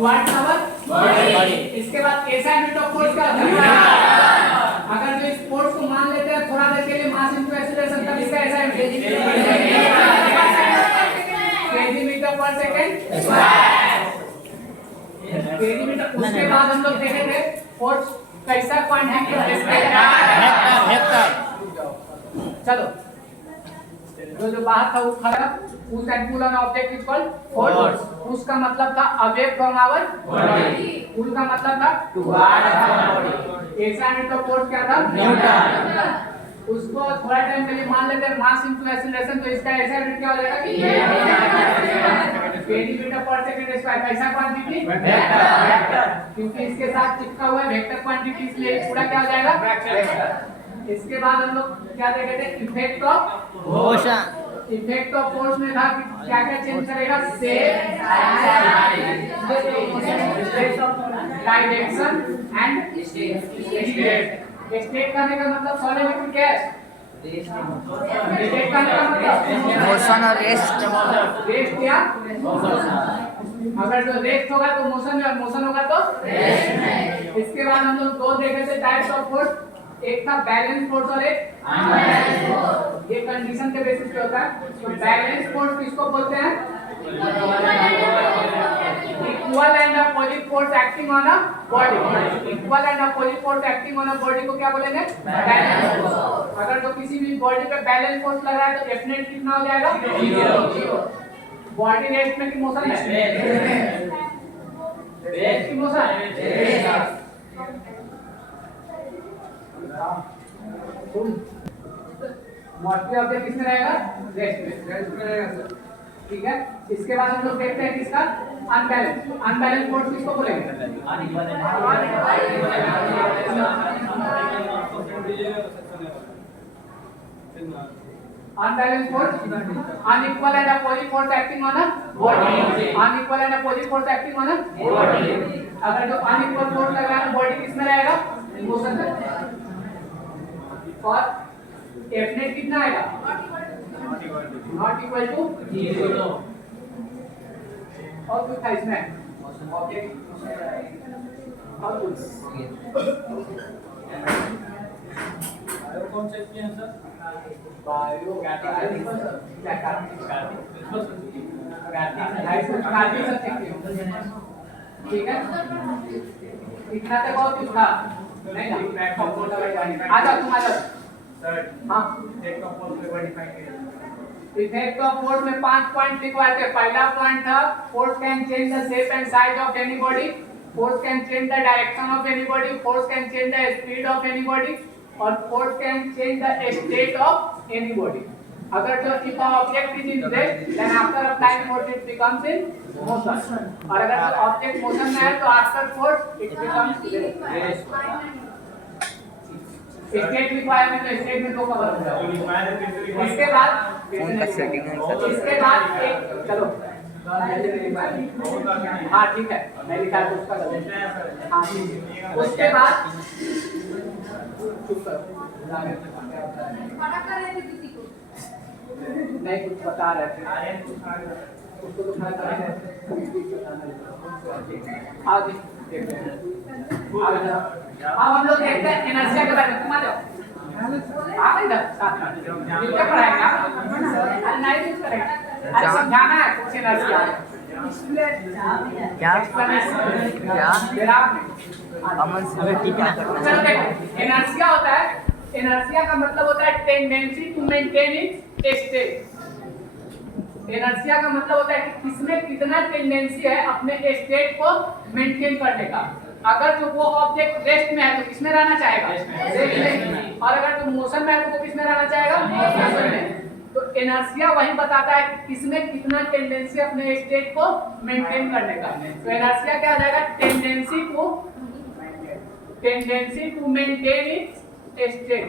Towards our body. इसके बाद assignment of force क्या होता है? अगर जो इस फोर्स को मान लेते हैं थोड़ा देर के लिए मास इनटू एक्सीलरेशन, तब इसका assignment KG metre per second square. KG metre. उसके बाद हम लोग देखे थे फोर्स कैसा क्वांटिटी वेक्टर। चलो जो बात था वो खड़ा उस end pull on object is called force. उसका मतलब था away from our body. Pull का मतलब था toward our body. Assignment of force क्या था? न्यूटन। उसको थोड़ा टाइम के लिए मान लेते हैं मास इनटू एक्सीलरेशन, तो इसका एसाइनमेंट क्या हो जाएगा कि KG metre per second square. कैसा क्वांटिटी? वेक्टर। क्योंकि इसके साथ चिपका हुआ है वेक्टर क्वांटिटी, इसलिए पूरा क्या हो जाएगा? वेक्टर। इसके बाद हम लोग क्या देखे थे? Effect of motion. Effect of force में था कि क्या क्या चेंज करेगा? Shape, direction and state. State करने का मतलब सॉलिड लिक्विड गैस। स्टेट करने का मतलब मोशन और रेस्ट। रेस्ट या अगर जो रेस्ट होगा तो मोशन में, और मोशन होगा तो रेस्ट में। इसके बाद हम लोग दो देखे थे टाइप्स ऑफ फोर्स। एक था बैलेंस फोर्स और एक अनबैलेंस फोर्स। ये कंडीशन के बेसिस पे होता है। तो बैलेंस फोर्स किसको बोलते हैं? Equal and opposite force acting on a body. Equal and opposite force acting on a body को क्या बोलेंगे? Balance force. अगर जो किसी भी बॉडी पे बैलेंस फोर्स लग रहा है तो डेफिनेट कितना हो जाएगा? जीरो। बॉडी रेस्ट में की मोशन है? रेस्ट की मोशन। मोटिव ऑब्जेक्ट किसमें रहेगा? रेस्ट में रहेगा सर। ठीक है। इसके बाद हम लोग देखते हैं किसका? अनबैलेंस। अनबैलेंस फोर्स किसको बोलेंगे? Unbalance force unequal and opposite force acting on a body. Unequal and opposite force acting on a body. अगर जो अनइक्वल फोर्स लग रहा है तो बॉडी किसमें रहेगा? मोशन में। और F net कितना आएगा? Not equal to zero. और कुछ था इसमें ऑब्जेक्ट और कुछ बायो कौन चेक किया सर? बायो ठीक है। इतना तक और कुछ था नहीं ना? आ जाओ तुम आ जाओ सर। हाँ, इफेक्ट ऑफ फोर्स में डिफाइन किया। इफेक्ट ऑफ फोर्स में 5 पॉइंट लिखवाए थे। पहला पॉइंट था force can change the shape and size of any body, force can change the direction of any body, force can change the speed of any body, और force can change the state of any body. अगर जो if object is in rest then after applying force it becomes in motion, और अगर object motion में है तो after force it becomes rest. State लिखवाया में तो स्टेट में दो कवर हो जाएगा। इसके बाद इसके बाद एक चलो हाँ ठीक है मैं लिखा है उसका हाँ ठीक है। उसके बाद नहीं कुछ बता रहे थे उसको तो खड़ा कर रहे अब हम लोग देखते हैं इनर्शिया के बारे में। तुम आ जाओ आप इधर साथ में मिलकर पढ़ाएंगे आप नहीं कुछ करेंगे। अरे समझाना है कुछ इनर्शिया क्या क्या अमन से टीपी ना करना। चलो देखो इनर्शिया होता है। इनर्शिया का मतलब होता है tendency to maintain its state. Inertia का मतलब होता है कि किसमें कितना टेंडेंसी है अपने स्टेट को मेंटेन करने का। अगर जो वो ऑब्जेक्ट रेस्ट में है तो किसमें रहना चाहेगा? रेस्ट में। और अगर जो मोशन में है तो वो किसमें रहना चाहेगा? मोशन में। तो इनर्शिया वही बताता है कि किसमें कितना टेंडेंसी अपने स्टेट को मेंटेन करने का। तो इनर्शिया क्या हो जाएगा? Tendency to maintain its state.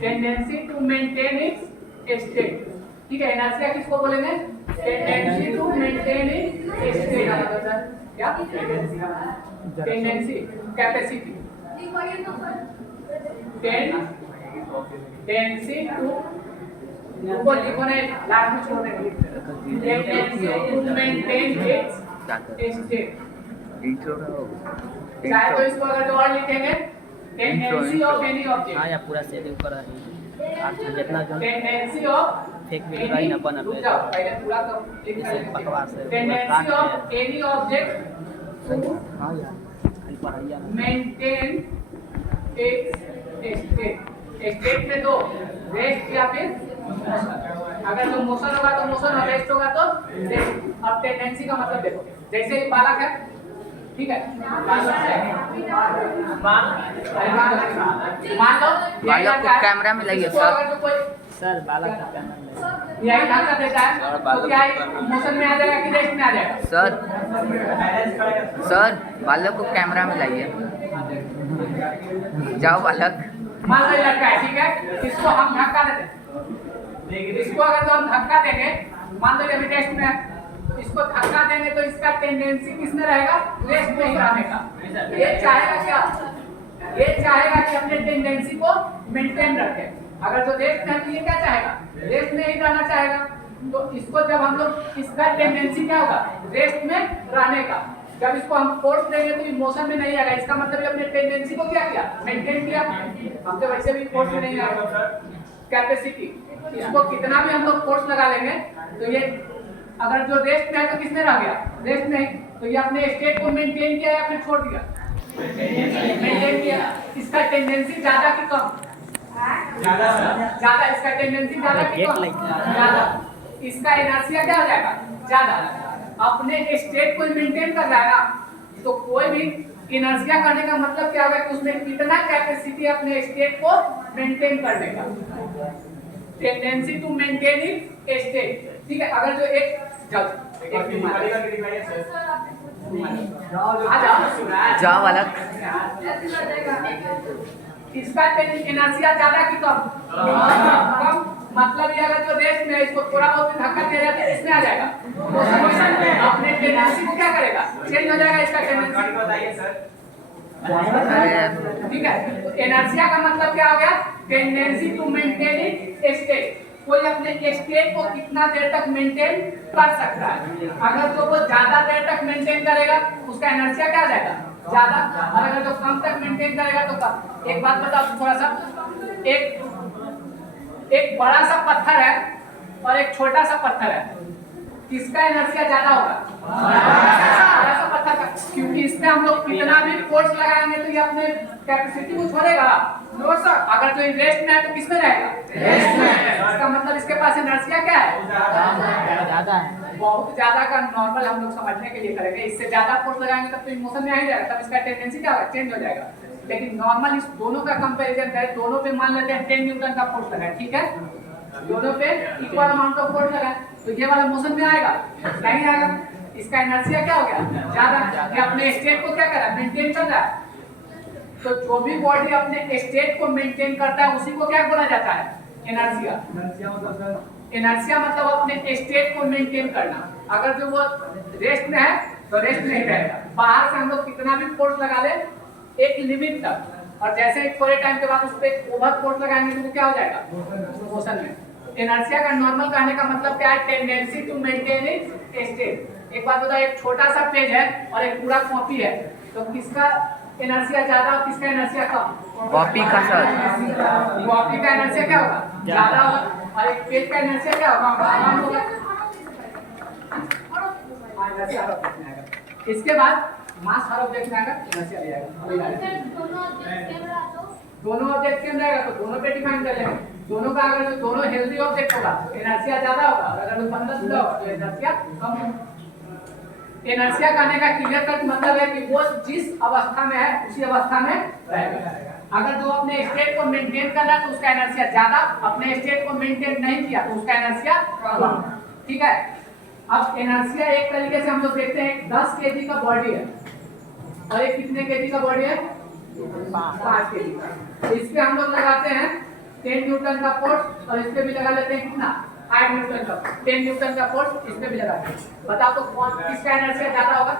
Tendency to maintain its state. ठीक है। इनर्शिया किसको बोलेंगे? Tendency to maintain its state. क्या टेंडेंसी कैपेसिटी टेंडेंसी टू ऊपर लिखो ना लास्ट में छोड़ने के लिए tendency to maintain its state. Intro चाहे तो इसको अगर और लिखेंगे टेंडेंसी ऑफ एनी हाँ ऑब्जेक्ट, या पूरा सेटिंग कर जितना जो टेंडेंसी ऑफ फेक वीडियो ही न बना रुक जाओ पहले पूरा तो जैसे बकवास है टेंडेंसी ऑफ एनी ऑब्जेक्ट हाँ यार खाली पढ़ाइया ना मेंटेन एक स्टेट में तो रेस्ट या फिर मोशन। अगर तो मोशन होगा तो मोशन और रेस्ट होगा तो रेस्ट। अब टेंडेंसी का मतलब देखो, जैसे ये बालक है, ठीक है, मान लो बालक को कैमरा में लाइए इसको सर। अगर तो कोई सर बालक का कैमरा में यही धक्का देता है तो क्या मोशन में आ जाएगा कि रेस्ट में आ जाएगा? सर बालक को कैमरा में लाइए। जाओ बालक। मान लो ये लड़का है, ठीक है, इसको हम धक्का देते हैं, इसको अगर तो हम धक्का देंगे, मान लो ये अभी टेस्ट में है, इसको धक्का देंगे तो इसका टेंडेंसी किसमें रहेगा? रेस्ट में ही रहने का। ये चाहेगा क्या? ये चाहेगा कि अपने टेंडेंसी को मेंटेन रखे। अगर जो रेस्ट में है तो ये क्या चाहेगा? रेस्ट में ही रहना चाहेगा। तो इसको जब हम लोग, इसका टेंडेंसी क्या होगा? रेस्ट में रहने का। जब इसको हम फोर्स देंगे तो इमोशन में नहीं आएगा, इसका मतलब ये अपने टेंडेंसी को क्या किया? मेंटेन किया। हम तो वैसे भी फोर्स में नहीं आएगा। कैपेसिटी, इसको कितना भी हम लोग फोर्स लगा लेंगे तो ये अगर जो रेस्ट में है तो किसमें रह गया? रेस्ट में। तो ये अपने स्टेट को मेंटेन किया या फिर छोड़ दिया? मेंटेन किया। इसका टेंडेंसी ज्यादा कि कम? ज्यादा। इसका टेंडेंसी ज्यादा कि कम? ज्यादा। इसका इनर्शिया क्या हो जाएगा? ज्यादा। अपने स्टेट को मेंटेन कर रहा है ना, तो कोई भी इनर्शिया करने का मतलब क्या होगा कि उसमें कितना कैपेसिटी अपने स्टेट को मेंटेन करने का। Tendency to maintain it state, ठीक है। अगर जो एक जाओ बालक। इसका इनर्शिया ज्यादा कि कम? कम। मतलब ये अगर जो रेस्ट में है, इसको थोड़ा बहुत धक्का दे रहा है, इसमें आ जाएगा। अपने टेंडेंसी को क्या करेगा? चेंज हो जाएगा इसका टेंडेंसी। ठीक है, तो इनर्शिया का मतलब क्या हो गया? Tendency to maintain it state. कोई अपने स्टेट को कितना देर तक मेंटेन कर सकता है। अगर तो वो ज्यादा देर तक मेंटेन करेगा उसका इनर्शिया क्या आ जाएगा? ज्यादा। और अगर जो कम तक मेंटेन करेगा तो कम। एक बात बताओ थोड़ा सा, एक बड़ा सा पत्थर है और एक छोटा सा पत्थर है, किसका इनर्शिया ज्यादा होगा? बड़ा सा पत्थर का, क्योंकि इसमें हम लोग कितना भी फोर्स लगाएंगे तो ये अपने कैपेसिटी को छोड़ेगा। नो सर, अगर तो रेस्ट में है तो किसमें रहेगा? रेस्ट में। इसका मतलब इसके पास इनर्शिया क्या है? ज्यादा है। बहुत ज्यादा का नॉर्मल हम लोग समझने के लिए करेंगे। इससे ज्यादा फोर्स लगाएंगे तब तो इमोशन में आ ही जाएगा, तब इसका टेंडेंसी क्या होगा? चेंज हो जाएगा। लेकिन नॉर्मल इस दोनों का कंपैरिजन करें, दोनों पे मान लेते हैं 10 न्यूटन का फोर्स लगाए, ठीक है, दोनों पे इक्वल अमाउंट ऑफ फोर्स लगाए, तो ये वाला मोशन में आएगा? नहीं आएगा। इसका इनर्शिया क्या हो गया? ज्यादा। ये अपने स्टेट को क्या कर रहा है? मेंटेन कर रहा है। तो जो भी बॉडी अपने स्टेट को मेंटेन करता है उसी को क्या बोला जाता है? इनर्शिया। इनर्शिया मतलब अपने स्टेट को मेंटेन करना। अगर जो वो रेस्ट में है तो रेस्ट में ही रहेगा। बाहर से हम लोग कितना भी फोर्स लगा ले एक लिमिट तक, और जैसे ही थोड़े टाइम के बाद उस पर ओवर फोर्स लगाएंगे तो वो क्या हो जाएगा? मोशन में। इनर्शिया का नॉर्मल कहने का मतलब क्या है? Tendency to maintain it state. एक बात बताओ, एक छोटा सा पेज है और एक पूरा कॉपी है, तो किसका इनर्शिया ज्यादा और किसका इनर्शिया कम? कॉपी का सर। कॉपी का इनर्शिया क्या होगा? ज्यादा होगा। और एक पेज का इनर्शिया क्या होगा? कम होगा। इसके बाद मास हर ऑब्जेक्ट में आएगा, इनर्शिया भी आएगा। दोनों ऑब्जेक्ट सेम रहेगा तो दोनों पे डिफाइन कर लेंगे। दोनों का अगर दोनों हेल्दी ऑब्जेक्ट होगा इनर्शिया ज्यादा होगा, और अगर बंधन जुड़ा होगा तो इनर्शिया कम होगा। इनर्शिया कहने का क्लियर कट मतलब है कि वो जिस अवस्था में है उसी अवस्था में रहेगा। अगर जो अपने स्टेट को मेंटेन कर रहा है तो उसका इनर्शिया ज्यादा, अपने स्टेट को मेंटेन नहीं किया तो उसका इनर्शिया कम, ठीक है। अब इनर्शिया एक तरीके से हम लोग देखते हैं 10 केजी का बॉडी है और एक कितने केजी का बॉडी है? 5 केजी का। तो इसके हम लोग लगाते हैं 10 न्यूटन का फोर्स और इसके भी लगा लेते हैं कितना? 5 न्यूटन का। 10 न्यूटन का फोर्स इसमें भी लगाते हैं। बताओ तो कौन किसका इनर्शिया ज्यादा होगा?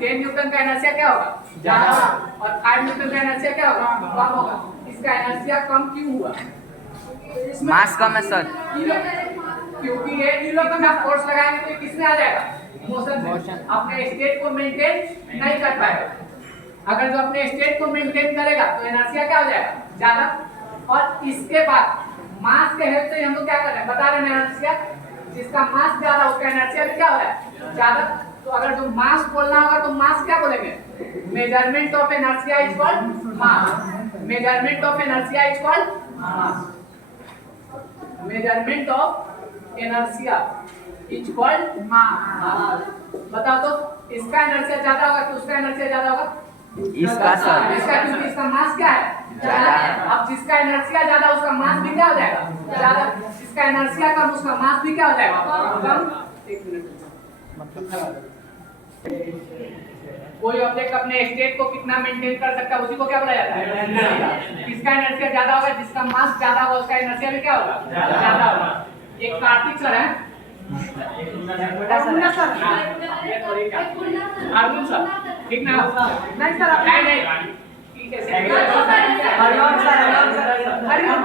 10 न्यूटन का इनर्शिया क्या होगा? ज्यादा। और 5 न्यूटन का इनर्शिया क्या होगा? कम होगा। इसका इनर्शिया कम क्यों हुआ? मास कम है सर। क्योंकि ये किलो का फोर्स लगाएंगे तो किसमें आ जाएगा? मोशन से अपने स्टेट को मेंटेन नहीं कर पाएगा। अगर जो अपने स्टेट को मेंटेन करेगा तो इनर्शिया क्या हो जाएगा, ज्यादा। और इसके बाद मास के हेल्प से हम लोग क्या कर रहे हैं, बता रहे हैं इनर्शिया, जिसका मास ज्यादा उसका इनर्शिया भी क्या हो रहा है, ज्यादा। तो अगर जो मास बोलना होगा तो मास क्या बोलेंगे, measurement of inertia is called mass. Measurement of inertia is called mass. Measurement of inertia is called मास। बताओ तो इसका इनर्शिया ज्यादा होगा कि उसका इनर्शिया ज्यादा होगा, इसका सर, इसका, क्योंकि इसका मास क्या है, ज्यादा है। अब जिसका इनर्शिया ज्यादा उसका मास भी क्या हो जाएगा, ज्यादा। जिसका इनर्शिया कम उसका मास भी क्या हो जाएगा, कम। एक मिनट, कोई ऑब्जेक्ट अपने स्टेट को कितना मेंटेन कर सकता है उसी को क्या बोला जाता है, इनर्शिया। किसका इनर्शिया ज्यादा होगा, जिसका मास ज्यादा होगा उसका इनर्शिया भी क्या होगा, ज्यादा होगा। एक कार्तिक सर है, अर्जुन सर, अर्जुन सर, ठीक ना, नहीं सर, नहीं हरिओम सर, हरिओम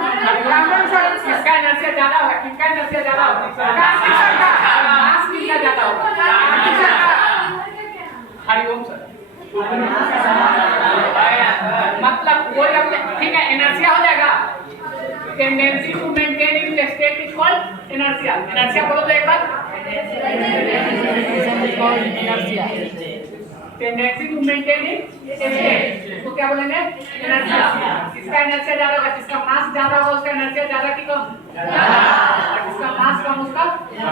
सर, किसका इनर्शिया ज्यादा होगा, किसका इनर्शिया ज्यादा होगा, कार्तिक सर का मास कितना ज्यादा होगा, कार्तिक सर का। हरिओम सर, मतलब कोई अपने, ठीक है, इनर्शिया हो जाएगा। Tendency to maintaining the state is called inertia. Inertia बोलो तो एक बार, टेंडेंसी टू मेंटेनिंग स्टेट तो क्या बोलेंगे, इनर्शिया। किसका इनर्शिया ज्यादा होगा, जिसका मास ज्यादा होगा उसका इनर्शिया ज्यादा की कम, और जिसका मास कम उसका कम।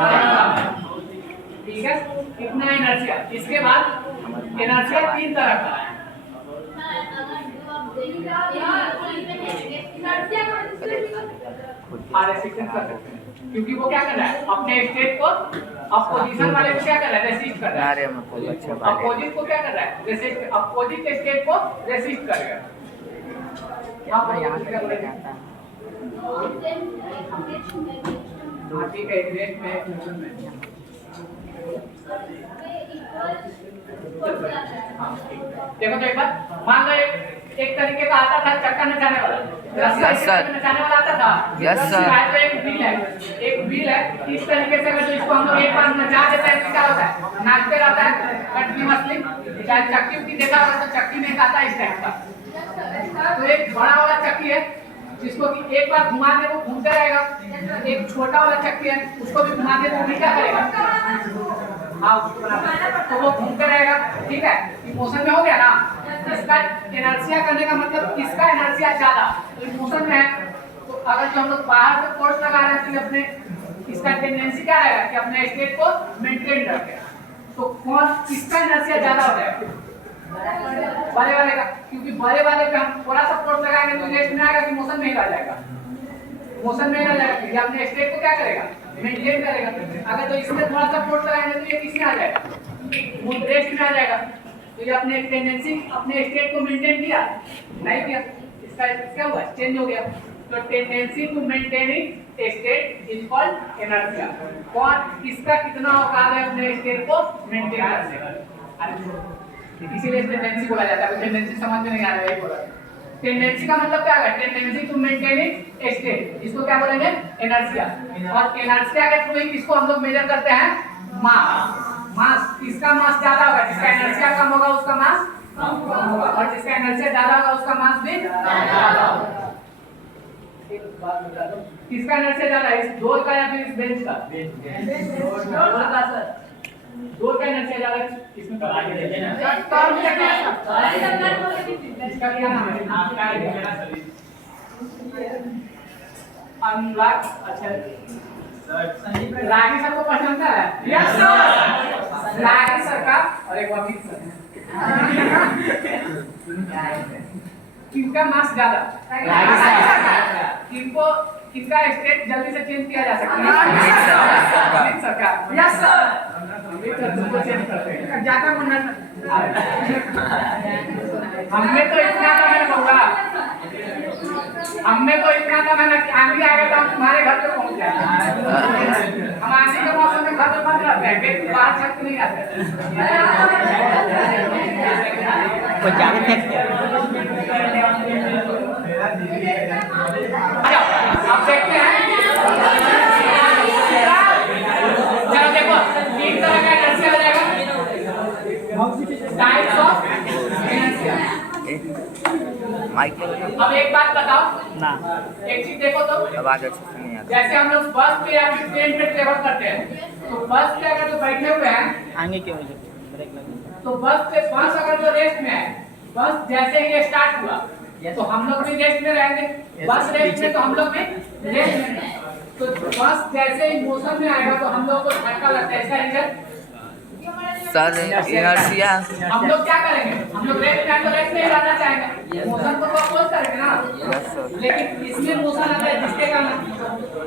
ठीक है, कितना इनर्शिया। इसके बाद इनर्शिया तीन तरह का है। क्योंकि वो क्या कर रहा है, अपने स्टेट को अपोजिशन वाले को क्या कर रहा है, रेसिस्ट कर रहा है। अपोजिट को क्या कर रहा है, रेसिस्ट, अपोजिट स्टेट को रेसिस्ट कर रहा है। यहाँ पर यहाँ क्या बोलेंगे, ठीक है, रेट में देखो तो एक बार मान लो एक तरीके का आता था चक्का नचाने वाला, नचाने वाला आता था। Yes sir. तो एक व्हील है, इस तरीके से अगर इसको हम लोग एक बार नचा देते हैं तो क्या होता है, नाचते रहता है कंटिन्यूअसली। चाहे चक्की उक्की देखा होगा तो चक्की में एक आता है इस टाइप का। तो एक बड़ा वाला चक्की है जिसको कि एक बार घुमा दे वो घूमते रहेगा। एक छोटा वाला चक्की है उसको भी घुमा दे तो वो क्या करेगा, हाँ उसको तो वो घूमते रहेगा। ठीक है, मोशन में हो गया ना। इसका इनर्शिया करने का मतलब इसका इनर्शिया ज्यादा, तो मोशन में है। तो अगर जो हम लोग बाहर से फोर्स लगा रहे हैं तो अपने इसका टेंडेंसी क्या रहेगा कि अपने स्टेट को मेंटेन रखे। तो कौन किसका इनर्शिया ज्यादा हो जाएगा, बड़े वाले का, क्योंकि बड़े वाले पे हम थोड़ा सा फोर्स लगाएंगे तो नेक्स्ट में आएगा कि मोशन में ही रह जाएगा, मोशन में ही रह जाएगा। ये अपने स्टेट को क्या करेगा, मेंटेन करेगा। अगर तो इसमें थोड़ा सा फोर्स लगाएंगे तो ये किसमें आ जाएगा, वो रेस्ट में आ जाएगा। तो ये अपने टेंडेंसी अपने स्टेट को मेंटेन किया नहीं किया, इसका क्या हुआ, चेंज हो गया। तो tendency to maintaining state is called inertia. कौन किसका कितना औकात है अपने स्टेट को मेंटेन करने का, इसीलिए टेंडेंसी बोला जाता है। टेंडेंसी समझ में नहीं आ रहा है, बोला टेंडेंसी का मतलब क्या है, टेंडेंसी टू मेंटेनिंग स्टेट, इसको क्या बोलेंगे, इनर्शिया। और इनर्शिया के थ्रू ही किसको हम लोग मेजर करते हैं, मास। मास, किसका मास ज्यादा होगा, जिसका इनर्शिया कम होगा उसका मास कम होगा, और जिसका इनर्शिया ज्यादा होगा उसका मास भी ज्यादा होगा। एक बात बता दो, किसका इनर्शिया ज्यादा है, इस डोर का या फिर इस बेंच का, डोर का सर, डोर का इनर्शिया ज्यादा है, इसमें बता के देते हैं ना टर्म क्या है, इसका क्या नाम है, आपका है अनुराग, अच्छा रागी सर को पसंद है, यस सर, रागी सर का और एक वकील सर किसका मास ज्यादा, रागी सर का। किनको किसका स्टेट जल्दी से चेंज किया जा सकता है, वकील सर का, यस सर, वकील चेंज करते हैं ज्यादा मुन्ना। हमें तो इतना था मैंने बोला, हमें तो इतना था मैंने कि आंधी आएगा तो हम तुम्हारे घर पे पहुंच जाएंगे। हम आंधी के मौसम में घर पे बंद रहते हैं, गेट बाहर छत नहीं आते। कुछ ज्यादा थे, आप देखते हैं, चलो देखो तीन तरह का इनर्शिया हो जाएगा। Types of inertia. माइक अब एक बात बताओ ना एक चीज देखो तो आवाज अच्छे से नहीं आता। जैसे हम लोग बस पे या फिर ट्रेन पे ट्रेवल करते हैं तो बस पे अगर जो बैठे हुए हैं आगे की वजह से ब्रेक लगी। तो बस अगर जो रेस्ट में है बस जैसे ही स्टार्ट हुआ तो हम लोग भी रेस्ट में रहेंगे बस रेस्ट में तो हम लोग भी रेस्ट में रहेंगे। तो बस जैसे ही मोशन में आएगा तो हम लोग को झटका लगता है इसका रीजन सर इनर्शिया हम लोग क्या करेंगे हम लोग रेस्ट में तो रेस्ट में ही रहना चाहेंगे मोशन को तो अपोज करेंगे ना यस सर। लेकिन इसमें मोशन आता है जिसके कारण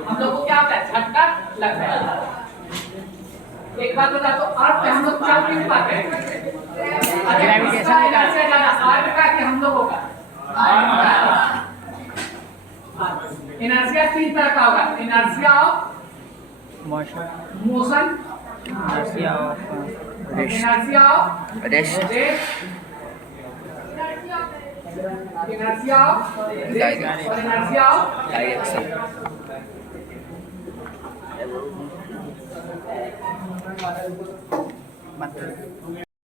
हम लोग को क्या होता है झटका लगता है। एक बात बता तो अर्थ पे हम लोग चल नहीं पाते हैं ग्रेविटेशन से ज्यादा अर्थ का कि हम लोगों का इनर्शिया तीन तरह का होगा inertia of motion inertia of inertia of rest inertia of direct और इनर्शिया ऑफ डायरेक्शन। मतलब